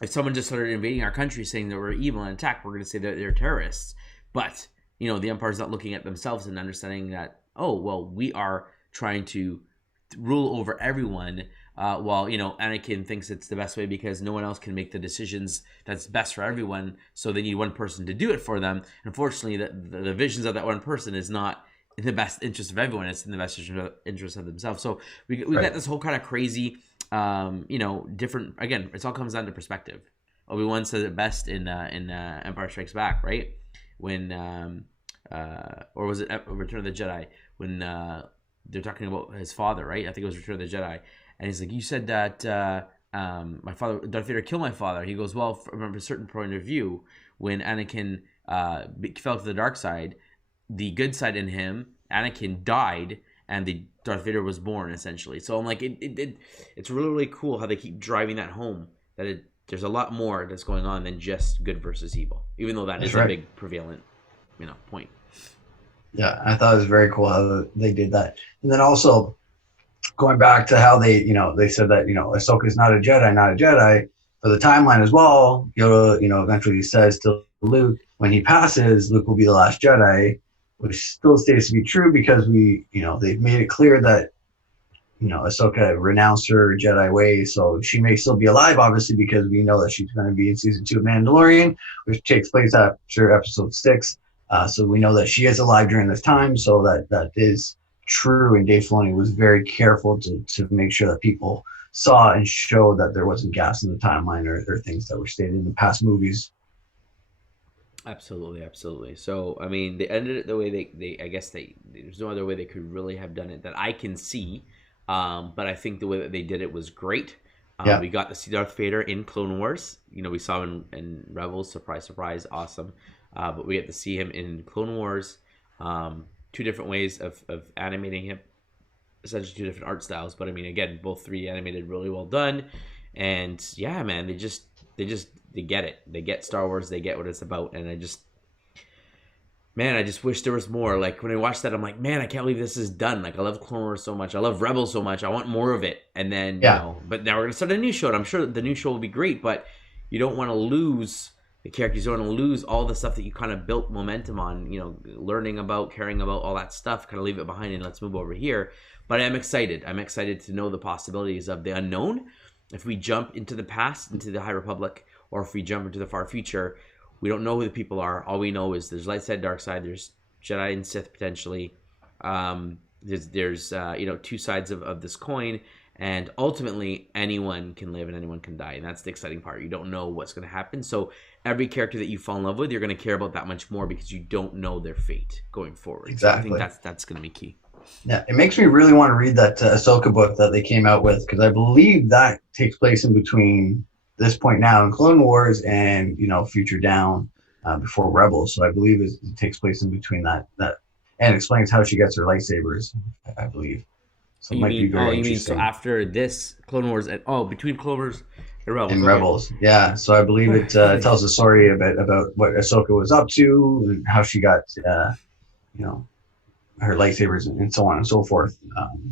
if someone just started invading our country saying that we're evil and attack, we're going to say that they're terrorists. But, the Empire's not looking at themselves and understanding that, oh, well, we are trying to rule over everyone, while, Anakin thinks it's the best way because no one else can make the decisions that's best for everyone. So they need one person to do it for them. Unfortunately, the visions of that one person is not in the best interest of everyone. It's in the best interest of themselves. So we got this whole kind of crazy different, again, it all comes down to perspective. Obi-Wan says it best in Empire Strikes Back, right? When or was it Return of the Jedi, when they're talking about his father, right? I think it was Return of the Jedi, and he's like, you said that my father, Darth Vader, killed my father. He goes, well, from a certain point of view, when Anakin fell to the dark side, the good side in him, Anakin, died, and the Darth Vader was born, essentially. So I'm like, it's really, really cool how they keep driving that home, that there's a lot more that's going on than just good versus evil, even though that's is right. A big prevalent, point. Yeah, I thought it was very cool how they did that. And then also going back to how they said that, Ahsoka's not a Jedi for the timeline as well. Yoda, eventually says to Luke, when he passes, Luke will be the last Jedi, which still stays to be true because they've made it clear that, Ahsoka renounced her Jedi ways, so she may still be alive, obviously, because we know that she's going to be in season 2 of Mandalorian, which takes place after episode 6. So we know that she is alive during this time, so that is true. And Dave Filoni was very careful to make sure that people saw and showed that there wasn't gaps in the timeline or things that were stated in the past movies. Absolutely. So, I mean, they ended it the way they I guess there's no other way they could really have done it that I can see. But I think the way that they did it was great. Yeah. We got to see Darth Vader in Clone Wars. We saw him in Rebels. Surprise, surprise. Awesome. But we get to see him in Clone Wars. 2 different ways of animating him. Essentially 2 different art styles. But, I mean, again, both 3 animated really well done. And, yeah, man, they get it. They get Star Wars. They get what it's about. And I just wish there was more. Like, when I watched that, I'm like, man, I can't believe this is done. Like, I love Clone Wars so much. I love Rebels so much. I want more of it. And then, but now we're going to start a new show. And I'm sure the new show will be great. But you don't want to lose the characters don't want to lose all the stuff that you kind of built momentum on, learning about, caring about, all that stuff, kind of leave it behind and let's move over here. But I'm excited. I'm excited to know the possibilities of the unknown. If we jump into the past, into the High Republic, or if we jump into the far future, we don't know who the people are. All we know is there's light side, dark side. There's Jedi and Sith potentially. There's two sides of this coin, and ultimately anyone can live and anyone can die, and that's the exciting part. You don't know what's going to happen, so every character that you fall in love with, you're going to care about that much more because you don't know their fate going forward. Exactly. So I think that's going to be key. Yeah, it makes me really want to read that Ahsoka book that they came out with, because I believe that takes place in between this point now in Clone Wars and Future Down, before Rebels. So I believe it takes place in between that and explains how she gets her lightsabers, I believe. So it might be very interesting. So after this Clone Wars and between Clone Wars and Rebels. And Rebels, yeah. So I believe it tells a story about what Ahsoka was up to and how she got her lightsabers and so on and so forth.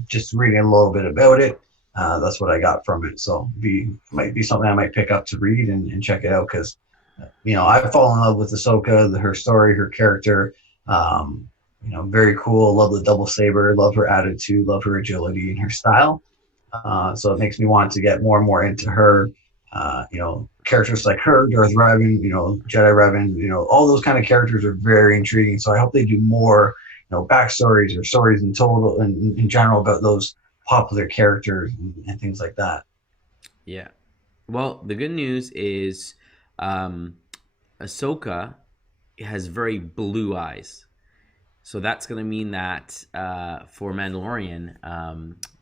Just reading a little bit about it, that's what I got from it. So might be something I might pick up to read and check it out, because I've fallen in love with Ahsoka, her story, her character. Very cool. Love the double saber. Love her attitude. Love her agility and her style. So it makes me want to get more and more into her. Characters like her, Darth Revan, Jedi Revan, all those kind of characters are very intriguing. So I hope they do more, backstories or stories in total and in general about those popular characters and things like that. Yeah. Well, the good news is Ahsoka has very blue eyes. So that's going to mean that for Mandalorian,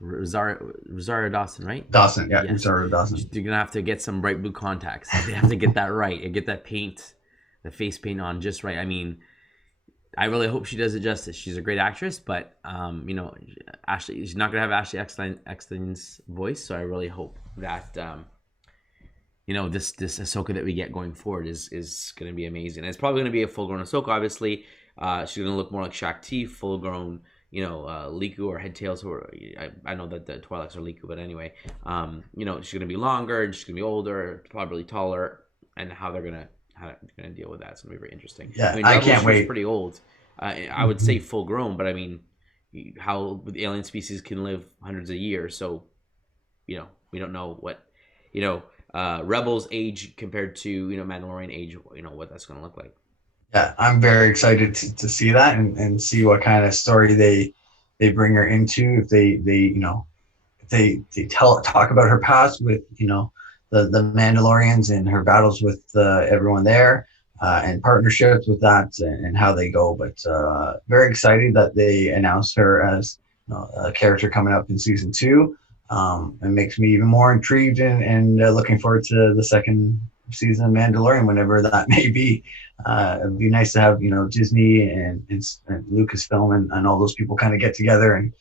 Rosario Dawson, right? Dawson, yeah, yes. Rosario Dawson. You're going to have to get some bright blue contacts. They have to get that right and get that paint, the face paint on just right. I mean, I really hope she does it justice. She's a great actress, but, Ashley, she's not going to have Ashley Eckstein's voice. So I really hope that, this Ahsoka that we get going forward is going to be amazing. And it's probably going to be a full-grown Ahsoka, obviously. She's gonna look more like Shakti, full grown, Liku or headtails. Or I know that the Twi'leks are Liku, but anyway, she's gonna be longer and she's gonna be older, probably taller, and how they're gonna deal with that's gonna be very interesting. Yeah, I can't wait. Pretty old. I would say full grown, but I mean, how the alien species can live hundreds of years, so we don't know what Rebels age compared to Mandalorian age, what that's gonna look like. Yeah, I'm very excited to see that and see what kind of story they bring her into. If they talk about her past with the Mandalorians and her battles with everyone there, and partnerships with that and how they go. But very excited that they announced her as a character coming up in season 2. It makes me even more intrigued and looking forward to the second season of Mandalorian, whenever that may be. It'd be nice to have Disney and Lucasfilm and all those people kind of get together and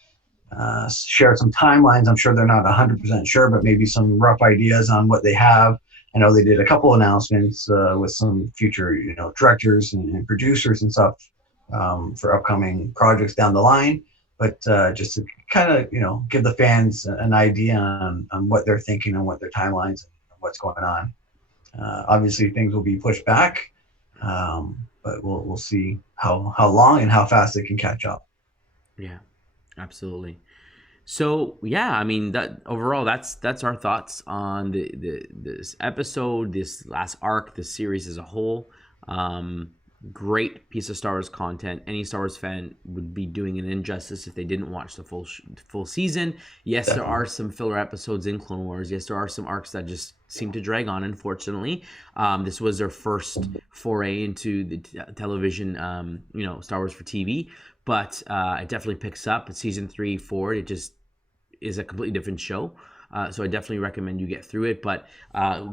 share some timelines. I'm sure they're not 100% sure, but maybe some rough ideas on what they have. I know they did a couple announcements with some future directors and producers and stuff for upcoming projects down the line. But just to kind of give the fans an idea on what they're thinking and what their timelines and what's going on. Obviously, things will be pushed back, but we'll see how long and how fast they can catch up. Yeah, absolutely. So yeah, I mean that overall, that's our thoughts on this episode, this last arc, this series as a whole. Great piece of Star Wars content. Any Star Wars fan would be doing an injustice if they didn't watch the full season. Yes, Definitely. There are some filler episodes in Clone Wars. Yes, there are some arcs that just seem to drag on, unfortunately. This was their first foray into the television, Star Wars for TV. But it definitely picks up. Season 3 forward, it just is a completely different show. So I definitely recommend you get through it, but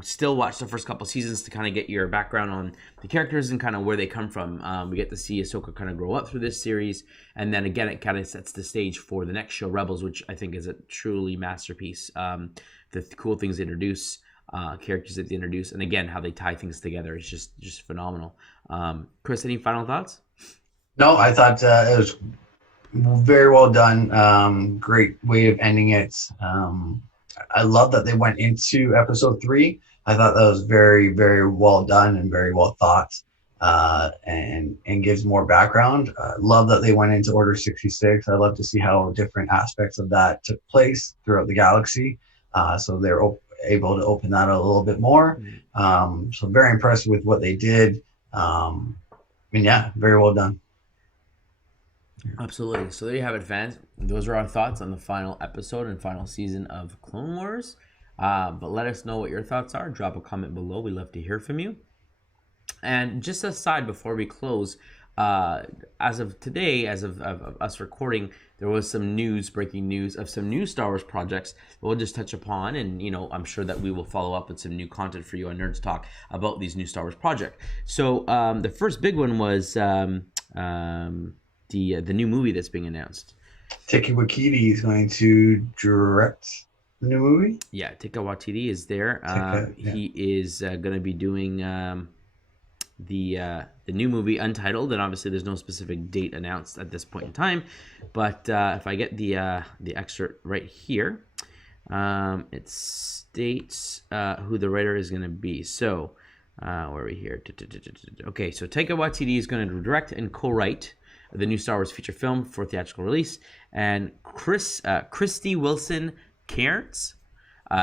still watch the first couple seasons to kind of get your background on the characters and kind of where they come from. We get to see Ahsoka kind of grow up through this series, and then again, it kind of sets the stage for the next show, Rebels, which I think is a truly masterpiece. The cool things they introduce, characters that they introduce, and again, how they tie things together is just phenomenal. Chris, any final thoughts? No, I thought it was very well done. Great way of ending it. I love that they went into episode three. I thought that was very, very well done and very well thought, and gives more background. Love that they went into Order 66. I love to see how different aspects of that took place throughout the galaxy. So they're able to open that a little bit more. So very impressed with what they did. Yeah, very well done. Absolutely. So there you have it, fans. Those are our thoughts on the final episode and final season of Clone Wars. But let us know what your thoughts are. Drop a comment below. We'd love to hear from you. And just aside before we close, as of today, as of us recording, there was some breaking news of some new Star Wars projects that we'll just touch upon. And, I'm sure that we will follow up with some new content for you on Nerds Talk about these new Star Wars projects. So the first big one was the new movie that's being announced. Taika Waititi is going to direct the new movie. Yeah, Taika Waititi is there. He is going to be doing the new movie Untitled, and obviously there's no specific date announced at this point in time. But if I get the excerpt right here, it states who the writer is going to be. So where are we here? Okay, so Taika Waititi is going to direct and co-write the new Star Wars feature film for theatrical release, and Christy Wilson Cairns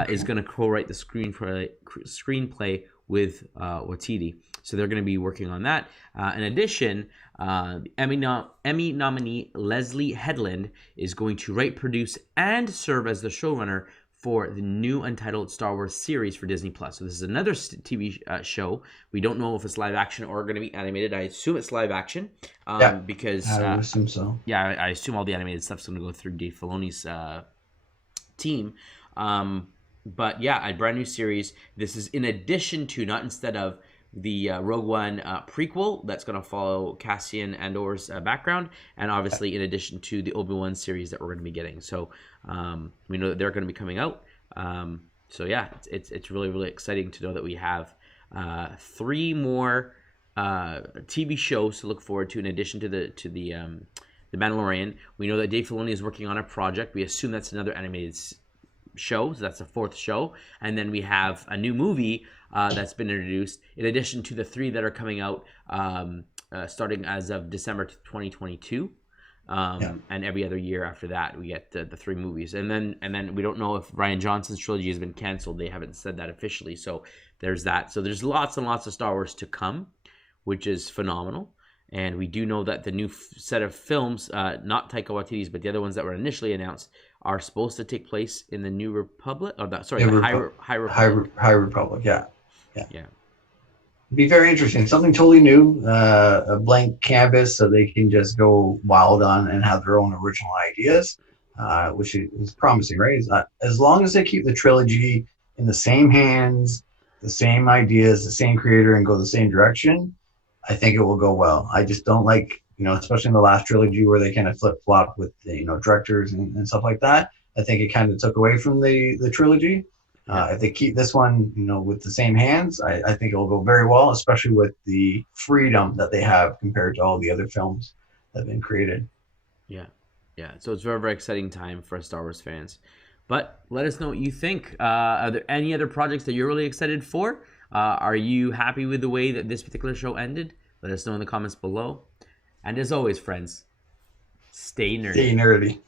is going to co-write the screenplay with Waititi. So they're going to be working on that. In addition, Emmy nominee Leslie Headland is going to write, produce, and serve as the showrunner for the new Untitled Star Wars series for Disney+. So this is another TV show. We don't know if it's live action or going to be animated. I assume it's live action because I assume so. Yeah, I assume all the animated stuff's going to go through Dave Filoni's team. But yeah, a brand new series. This is in addition to, not instead of, the Rogue One prequel that's going to follow Cassian Andor's background, and obviously in addition to the Obi-Wan series that we're going to be getting. So we know that they're going to be coming out. So yeah, it's really, really exciting to know that we have 3 more TV shows to look forward to in addition to the Mandalorian. We know that Dave Filoni is working on a project. We assume that's another animated show, so that's the 4th show. And then we have a new movie that's been introduced, in addition to the 3 that are coming out starting as of December 2022. And every other year after that, we get the 3 movies. And then we don't know if Rian Johnson's trilogy has been canceled. They haven't said that officially. So there's that. So there's lots and lots of Star Wars to come, which is phenomenal. And we do know that the new set of films, not Taika Waititi's, but the other ones that were initially announced, are supposed to take place in the New Republic. Oh, the High Republic. High Republic, yeah. It'd be very interesting. Something totally new, a blank canvas, so they can just go wild on and have their own original ideas, which is promising, right? As long as they keep the trilogy in the same hands, the same ideas, the same creator, and go the same direction, I think it will go well. I just don't like, especially in the last trilogy where they kind of flip-flop with directors and stuff like that. I think it kind of took away from the trilogy. If they keep this one, with the same hands, I think it will go very well, especially with the freedom that they have compared to all the other films that have been created. Yeah. So it's a very, very exciting time for Star Wars fans. But let us know what you think. Are there any other projects that you're really excited for? Are you happy with the way that this particular show ended? Let us know in the comments below. And as always, friends, stay nerdy. Stay nerdy.